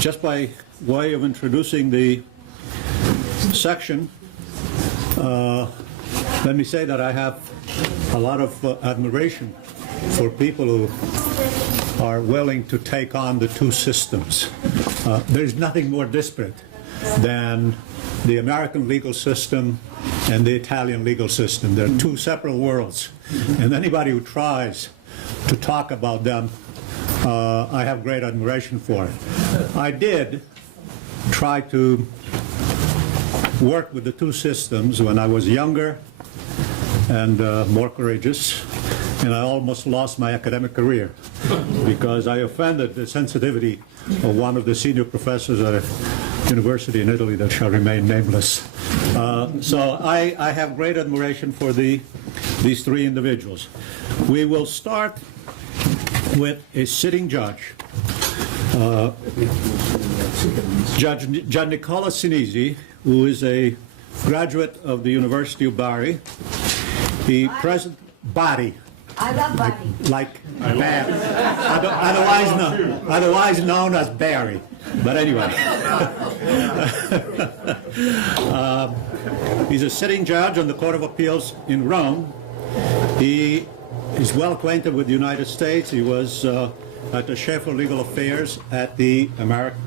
Just by way of introducing the section, let me say that I have a lot of admiration for people who are willing to take on the two systems. There's nothing more disparate than the American legal system and the Italian legal system. They're two separate worlds. And anybody who tries to talk about them, I have great admiration for. I did try to work with the two systems when I was younger and more courageous, and I almost lost my academic career because I offended the sensitivity of one of the senior professors at a university in Italy that shall remain nameless. So I have great admiration for these three individuals. We will start with a sitting judge. Judge Giannicola Sinisi, who is a graduate of the University of Bari. The president, Bari. I love Bari. Like Barry. Otherwise known as Barry. But anyway. He's a sitting judge on the Court of Appeals in Rome. He is well acquainted with the United States. He was at the Chair for Legal Affairs at the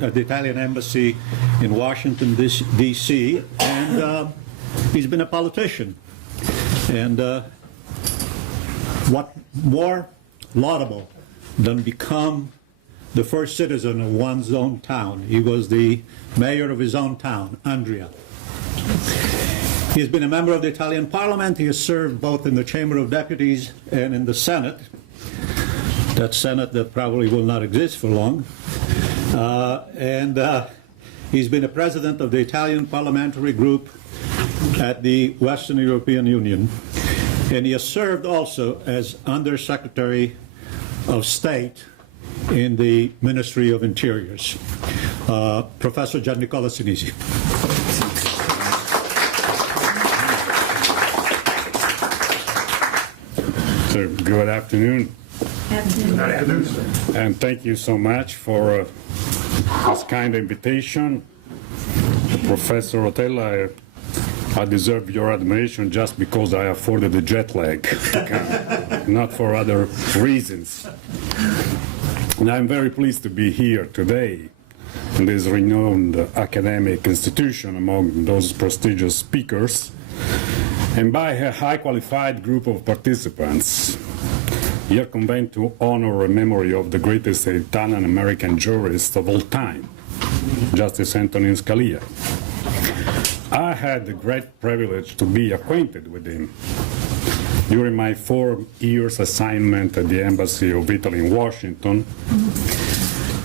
Italian Embassy in Washington, D.C., and he's been a politician. And what more laudable than become the first citizen of one's own town? He was the mayor of his own town, Andria. He has been a member of the Italian Parliament. He has served both in the Chamber of Deputies and in the Senate. That Senate that probably will not exist for long. He's been a president of the Italian Parliamentary Group at the Western European Union. And he has served also as Undersecretary of State in the Ministry of Interiors. Professor Giannicola Sinisi. So, good afternoon. And thank you so much for this kind invitation. Professor Rotella, I deserve your admiration just because I afforded the jet lag to come, not for other reasons. And I'm very pleased to be here today in this renowned academic institution among those prestigious speakers, and by a high qualified group of participants here convened to honor a memory of the greatest Italian-American jurist of all time, Justice Antonin Scalia. I had the great privilege to be acquainted with him during my 4 years assignment at the Embassy of Italy in Washington.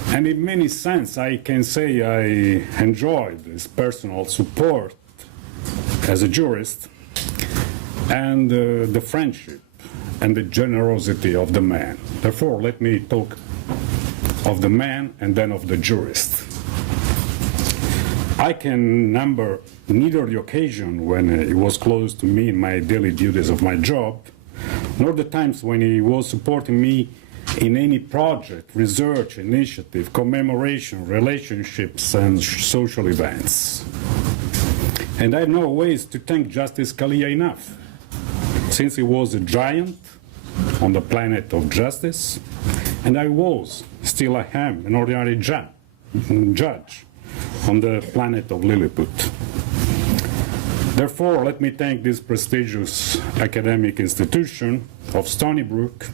And in many sense, I can say I enjoyed his personal support as a jurist and the friendship and the generosity of the man. Therefore, let me talk of the man and then of the jurist. I can number neither the occasion when he was close to me in my daily duties of my job, nor the times when he was supporting me in any project, research, initiative, commemoration, relationships, and social events. And I have no ways to thank Justice Scalia enough, since he was a giant on the planet of justice, and I was, still I am, an ordinary judge on the planet of Lilliput. Therefore, let me thank this prestigious academic institution of Stony Brook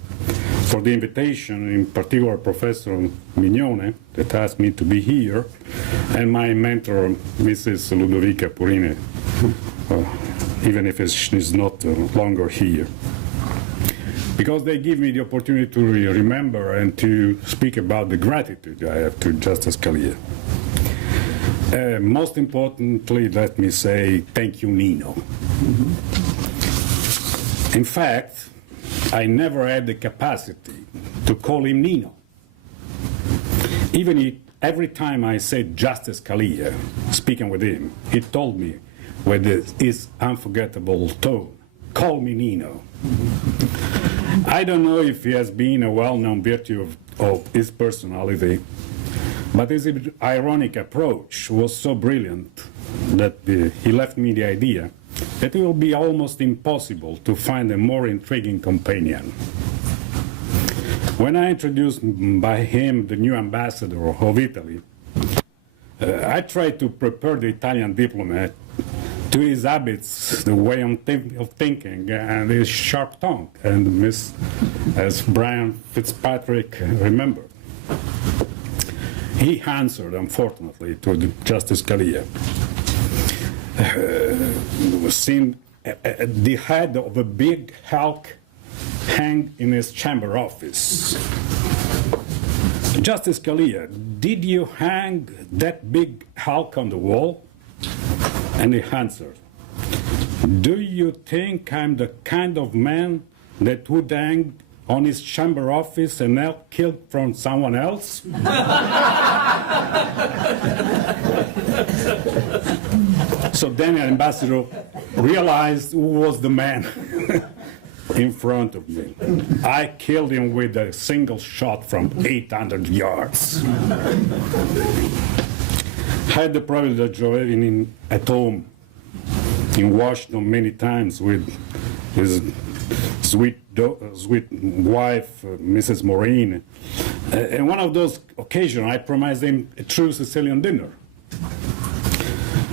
for the invitation, in particular Professor Mignone, that asked me to be here, and my mentor, Mrs. Ludovica Purine, even if she's not longer here. Because they give me the opportunity to remember and to speak about the gratitude I have to Justice Scalia. Most importantly, let me say thank you, Nino. In fact, I never had the capacity to call him Nino. Even every time I said Justice Scalia, speaking with him, he told me with his unforgettable tone, call me Nino. I don't know if he has been a well-known virtue of his personality, But his ironic approach was so brilliant that he left me the idea that it will be almost impossible to find a more intriguing companion. When I introduced by him the new ambassador of Italy, I tried to prepare the Italian diplomat to his habits, the way of thinking, and his sharp tongue, and as Brian Fitzpatrick remembered. He answered, unfortunately, to Justice Scalia. Seen the head of a big Hulk hang in his chamber office. Justice Scalia, did you hang that big Hulk on the wall? And he answered, do you think I'm the kind of man that would hang on his chamber office and help kill from someone else? So then the ambassador realized who was the man in front of me. I killed him with a single shot from 800 yards. I had the privilege of having him at home in Washington many times with his sweet wife, Mrs. Maureen. And one of those occasions, I promised him a true Sicilian dinner.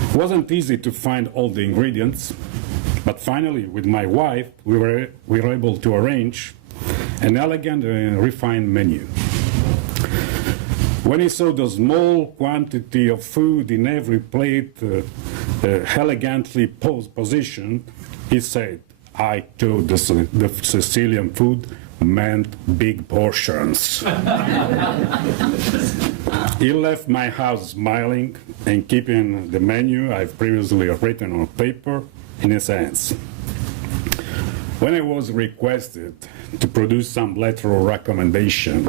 It wasn't easy to find all the ingredients, but finally, with my wife, we were able to arrange an elegant and refined menu. When he saw the small quantity of food in every plate, elegantly positioned, he said, I thought the Sicilian food meant big portions. He left my house smiling and keeping the menu I've previously written on paper in his hands. When I was requested to produce some letter of recommendation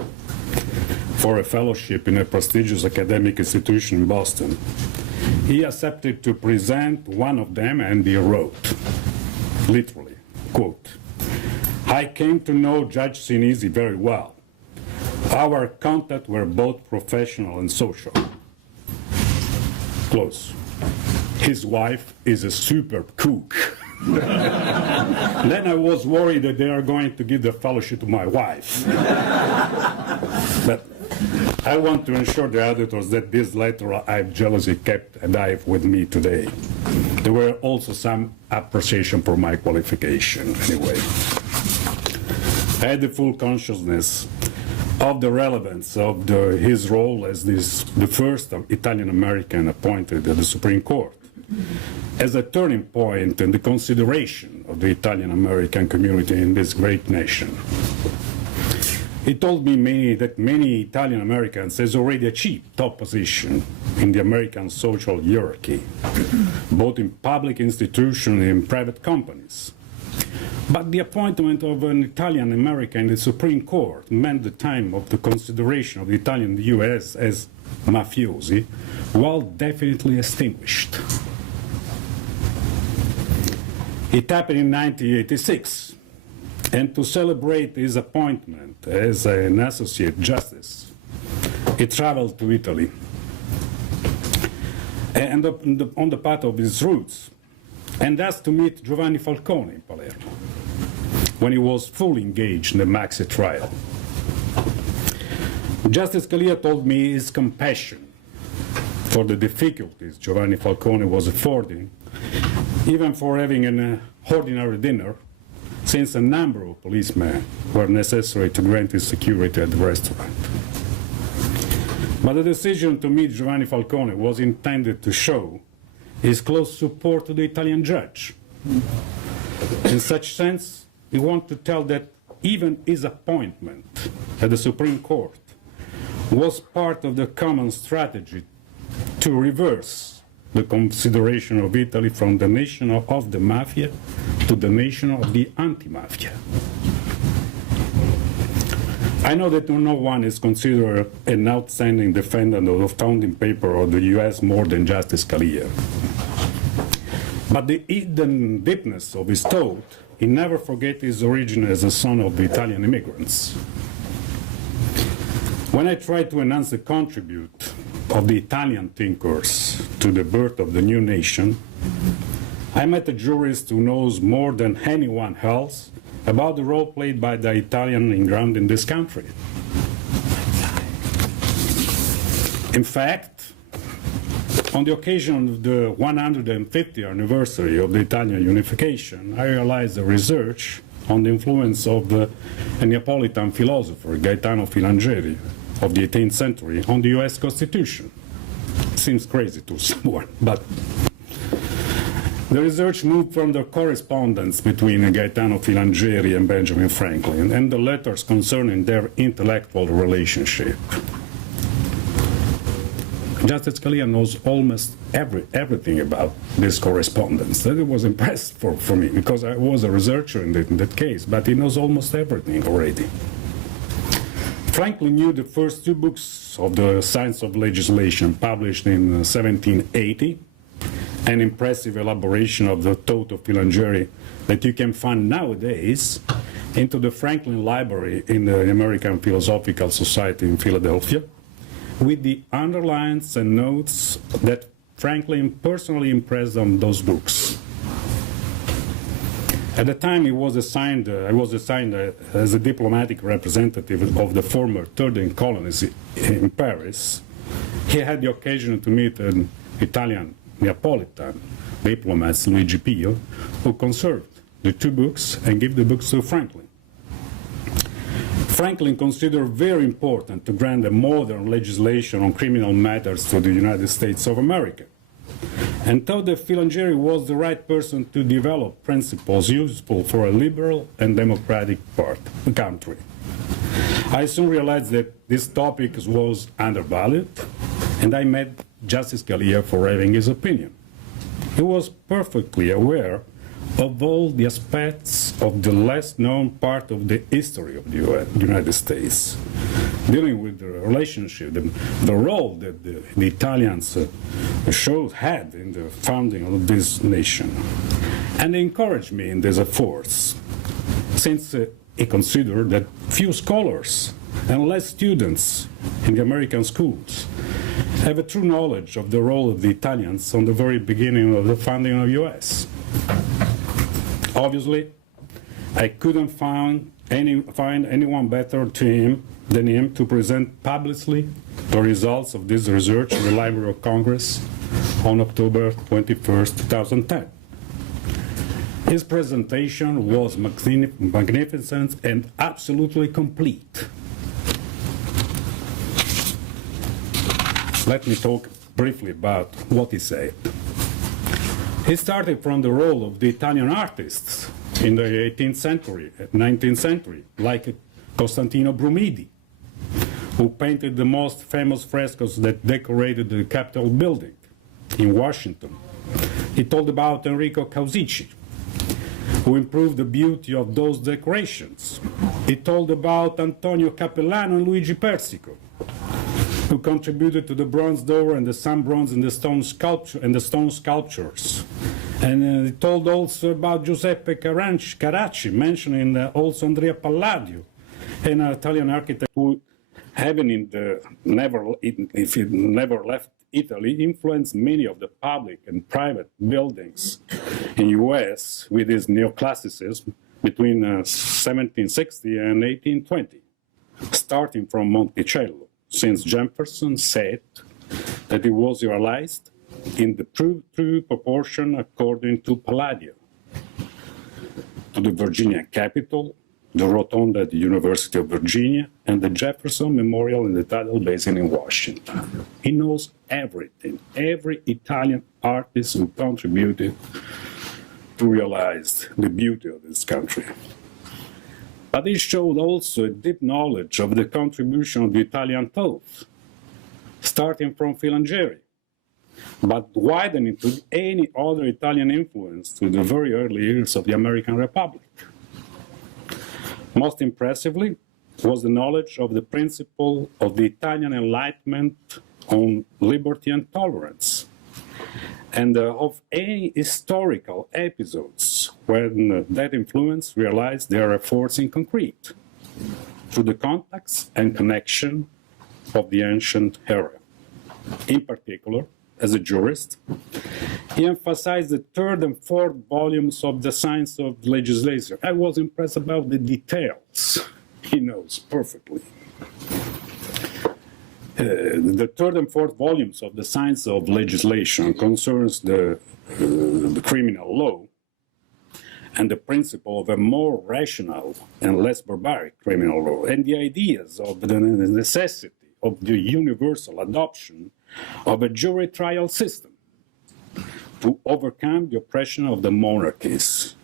for a fellowship in a prestigious academic institution in Boston, he accepted to present one of them, and he wrote, literally, quote, I came to know Judge Sinisi very well. Our contacts were both professional and social. Close. His wife is a superb cook. Then I was worried that they are going to give the fellowship to my wife. But I want to assure the editors that this letter I've jealously kept alive with me today. There were also some appreciation for my qualification, anyway. I had the full consciousness of the relevance of his role as the first Italian-American appointed at the Supreme Court, as a turning point in the consideration of the Italian-American community in this great nation. He told me that many Italian-Americans has already achieved top position in the American social hierarchy, both in public institutions and in private companies. But the appointment of an Italian-American in the Supreme Court meant the time of the consideration of the Italian in the U.S. as mafiosi, while definitely extinguished. It happened in 1986, and to celebrate his appointment as an associate justice, he traveled to Italy. And on the path of his roots, and asked to meet Giovanni Falcone in Palermo, when he was fully engaged in the Maxi trial. Justice Scalia told me his compassion for the difficulties Giovanni Falcone was affording, even for having an ordinary dinner, since a number of policemen were necessary to grant his security at the restaurant. But the decision to meet Giovanni Falcone was intended to show his close support to the Italian judge. In such sense, we want to tell that even his appointment at the Supreme Court was part of the common strategy to reverse the consideration of Italy from the nation of the mafia to the nation of the anti-mafia. I know that no one is considered an outstanding defendant of the founding paper of the U.S. more than Justice Scalia. But the hidden deepness of his thought, he never forget his origin as a son of the Italian immigrants. When I tried to enhance the contribute of the Italian thinkers to the birth of the new nation, I met a jurist who knows more than anyone else about the role played by the Italian immigrant in this country. In fact, on the occasion of the 150th anniversary of the Italian unification, I realized the research on the influence of the Neapolitan philosopher Gaetano Filangieri of the 18th century on the US Constitution. Seems crazy to someone, but the research moved from the correspondence between Gaetano Filangieri and Benjamin Franklin and the letters concerning their intellectual relationship. Justice Scalia knows almost everything about this correspondence. That was impressive for me, because I was a researcher in that case, but he knows almost everything already. Franklin knew the first two books of the Science of Legislation, published in 1780, an impressive elaboration of the thought of Filangieri that you can find nowadays into the Franklin Library in the American Philosophical Society in Philadelphia, with the underlines and notes that Franklin personally impressed on those books. At the time I was assigned as a diplomatic representative of the former 13 colonies in Paris. He had the occasion to meet an Italian Neapolitan diplomat, Luigi Pio, who conserved the two books and gave the books to Franklin. Franklin considered very important to grant a modern legislation on criminal matters to the United States of America, and thought that Filangieri was the right person to develop principles useful for a liberal and democratic country. I soon realized that this topic was undervalued, and I met Justice Scalia for having his opinion. He was perfectly aware of all the aspects of the less known part of the history of the United States, dealing with the relationship, the role that the Italians had in the founding of this nation. And he encouraged me in these efforts, since he considered that few scholars and less students in the American schools have a true knowledge of the role of the Italians on the very beginning of the founding of the US. Obviously, I couldn't find anyone better than him to present publicly the results of this research in the Library of Congress on October 21st, 2010. His presentation was magnificent and absolutely complete. Let me talk briefly about what he said. He started from the role of the Italian artists in the 18th century, 19th century, like Costantino Brumidi, who painted the most famous frescoes that decorated the Capitol building in Washington. He told about Enrico Causici, who improved the beauty of those decorations. He told about Antonio Capellano and Luigi Persico, who contributed to the bronze door and the sun bronze and the stone sculptures. And he told also about Giuseppe Carracci, mentioning also Andrea Palladio, an Italian architect who, if he never left Italy, influenced many of the public and private buildings in the US with his neoclassicism between 1760 and 1820, starting from Monticello, since Jefferson said that it was realized in the true proportion according to Palladio, to the Virginia Capitol, the Rotunda at the University of Virginia, and the Jefferson Memorial in the Tidal Basin in Washington. He knows everything, every Italian artist who contributed to realize the beauty of this country. But he showed also a deep knowledge of the contribution of the Italian thought, starting from Filangieri, but widening to any other Italian influence to the very early years of the American Republic. Most impressively was the knowledge of the principle of the Italian Enlightenment on liberty and tolerance, and of any historical episodes when that influence realized their efforts in concrete, through the contacts and connection of the ancient era. In particular, as a jurist, he emphasized the third and fourth volumes of the Science of Legislation. I was impressed about the details. He knows perfectly. The third and fourth volumes of the Science of Legislation concerns the criminal law and the principle of a more rational and less barbaric criminal law, and the ideas of the necessity of the universal adoption of a jury trial system to overcome the oppression of the monarchies,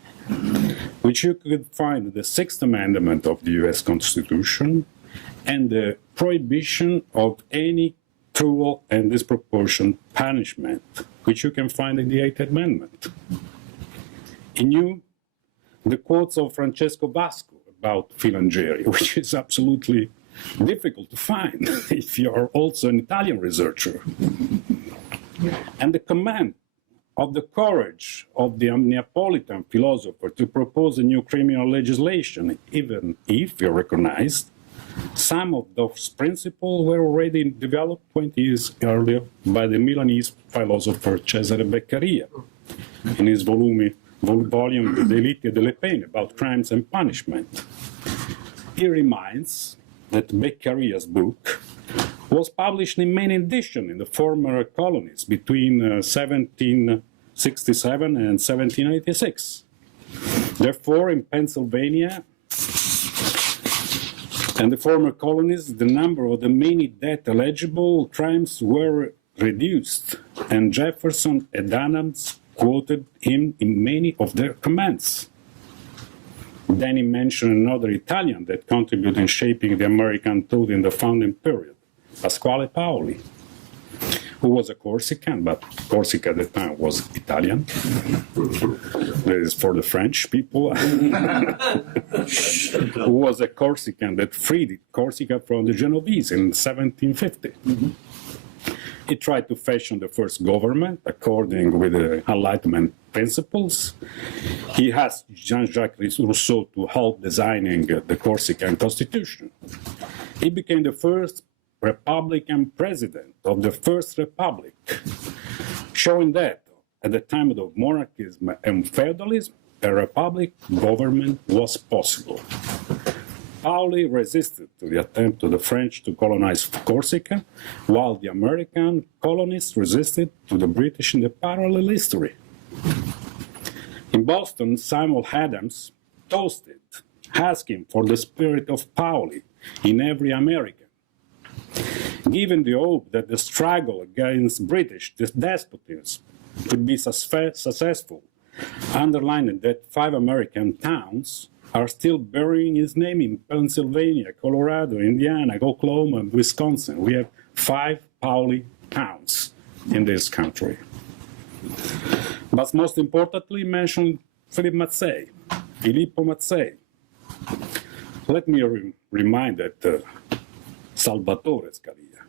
which you could find in the Sixth Amendment of the US Constitution and the prohibition of any cruel and disproportionate punishment, which you can find in the Eighth Amendment. He knew the quotes of Francesco Vasco about Filangieri, which is absolutely difficult to find if you are also an Italian researcher. And the command of the courage of the Neapolitan philosopher to propose a new criminal legislation, even if you recognized some of those principles were already developed 20 years earlier by the Milanese philosopher Cesare Beccaria in his volume De Delitti e delle Pene about crimes and punishment. He reminds that Beccaria's book was published in many editions in the former colonies between 1767 and 1786. Therefore, in Pennsylvania and the former colonies, the number of the many death-eligible crimes were reduced, and Jefferson and Adams quoted him in many of their comments. Then he mentioned another Italian that contributed in shaping the American thought in the founding period, Pasquale Paoli, who was a Corsican, but Corsica at the time was Italian. That is for the French people. Who was a Corsican that freed Corsica from the Genovese in 1750. He tried to fashion the first government according with the Enlightenment principles. He asked Jean-Jacques Rousseau to help designing the Corsican constitution. He became the first Republican president of the First Republic, showing that at the time of monarchism and feudalism, a republic government was possible. Paoli resisted to the attempt of the French to colonize Corsica, while the American colonists resisted to the British in the parallel history. In Boston, Samuel Adams toasted, asking for the spirit of Paoli in every American. Given the hope that the struggle against British despotism could be successful, underlining that 5 American towns are still bearing his name in Pennsylvania, Colorado, Indiana, Oklahoma, and Wisconsin. We have 5 Paoli towns in this country. But most importantly, mention Filippo Mazzei. Let me remind that Salvatore Scalia,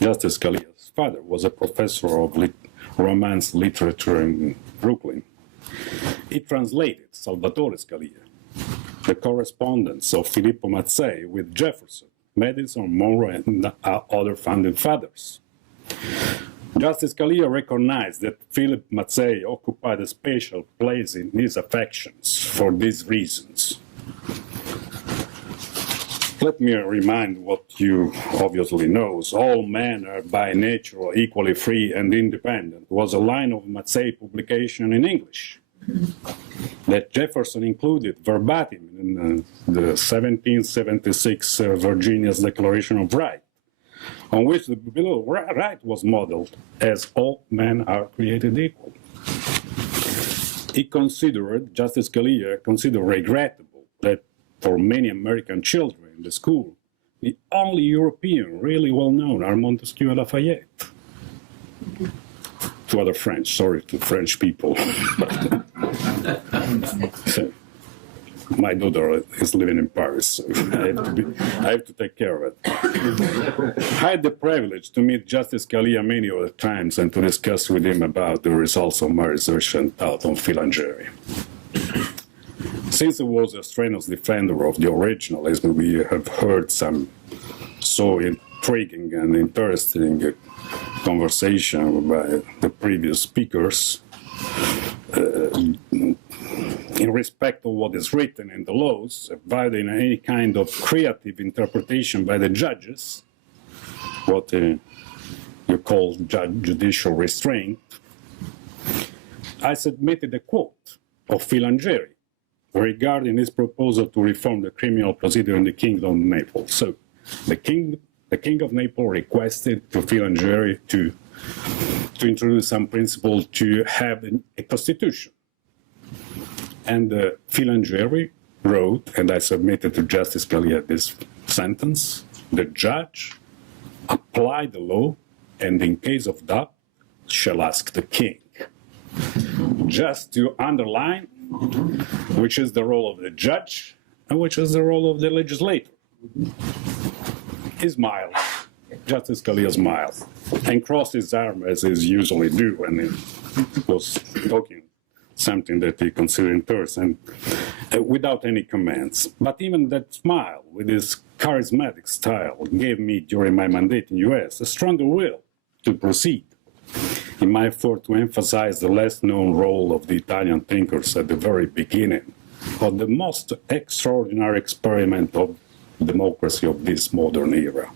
Justice Scalia's father, was a professor of Romance literature in Brooklyn. He translated Salvatore Scalia, the correspondence of Filippo Mazzei with Jefferson, Madison, Monroe, and other founding fathers. Justice Scalia recognized that Philip Mazzei occupied a special place in his affections for these reasons. Let me remind what you obviously know. All men are by nature equally free and independent was a line of Mazzei publication in English that Jefferson included verbatim in the 1776 Virginia's Declaration of Right, on which the Bill of Rights was modeled as all men are created equal. Justice Scalia considered regrettable that for many American children in the school, the only European really well known are Montesquieu and Lafayette. To other French, sorry to French people. So, my daughter is living in Paris, so I have to take care of it. I had the privilege to meet Justice Scalia many other times and to discuss with him about the results of my research and thought on Filangieri. Since he was a strenuous defender of the originalism we have heard some so intriguing and interesting conversation by the previous speakers. In respect of what is written in the laws, avoiding any kind of creative interpretation by the judges, what you call judicial restraint, I submitted a quote of Filangieri regarding his proposal to reform the criminal procedure in the Kingdom of Naples. So, the King of Naples requested to Filangieri to introduce some principle to have a constitution. And Filangieri wrote, and I submitted to Justice Scalia this sentence: the judge apply the law, and in case of doubt, shall ask the king. Just to underline which is the role of the judge and which is the role of the legislator. He smiled. Justice Scalia smiled and crossed his arm as he usually do when he was talking something that he considered interesting, without any comments. But even that smile, with his charismatic style, gave me, during my mandate in the US, a stronger will to proceed in my effort to emphasize the less known role of the Italian thinkers at the very beginning of the most extraordinary experiment of democracy of this modern era.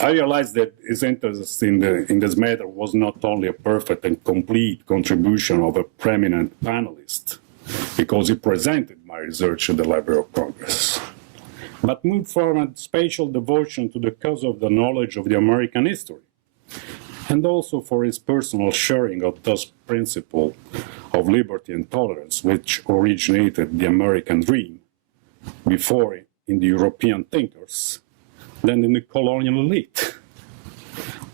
I realized that his interest in this matter was not only a perfect and complete contribution of a preeminent panelist, because he presented my research at the Library of Congress, but moved from a special devotion to the cause of the knowledge of the American history, and also for his personal sharing of those principles of liberty and tolerance which originated the American dream before in the European thinkers, than in the colonial elite,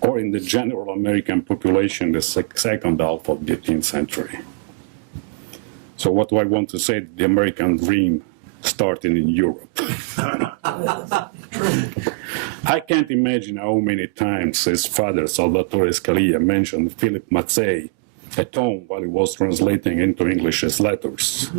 or in the general American population in the second half of the 18th century. So what do I want to say? The American dream started in Europe. I can't imagine how many times his father, Salvatore Scalia, mentioned Philip Mazzei at home while he was translating into English his letters.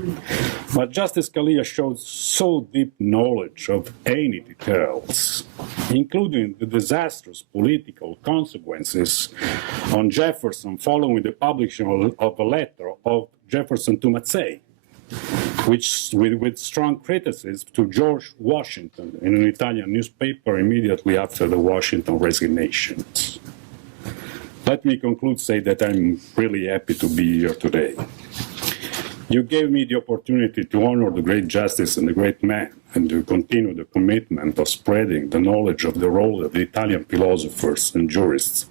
But Justice Scalia showed so deep knowledge of any details, including the disastrous political consequences on Jefferson following the publishing of a letter of Jefferson to Mazzei, which with strong criticism to George Washington in an Italian newspaper immediately after the Washington resignations. Let me conclude, say that I'm really happy to be here today. You gave me the opportunity to honor the great justice and the great man, and to continue the commitment of spreading the knowledge of the role of the Italian philosophers and jurists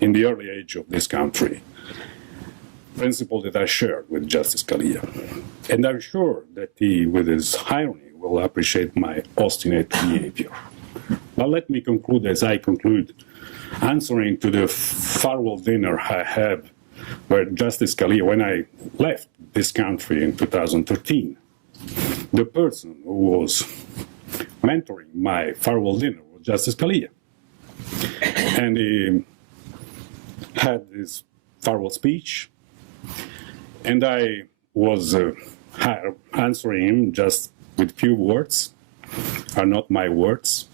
in the early age of this country, principle that I shared with Justice Scalia. And I'm sure that he, with his irony, will appreciate my obstinate behavior. But let me conclude as I conclude, answering to the farewell dinner I had where Justice Scalia, when I left this country in 2013, the person who was mentoring my farewell dinner was Justice Scalia. And he had his farewell speech, and I was answering him just with few words, are not my words,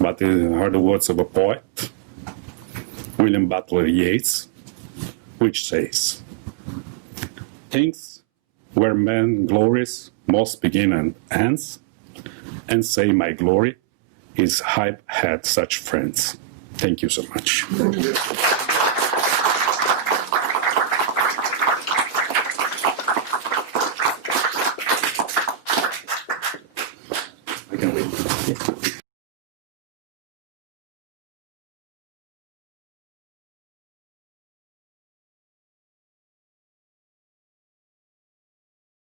but are the words of a poet, William Butler Yeats, which says, "Things where man glories most begin and ends, and say my glory is I've had such friends." Thank you so much. I can wait.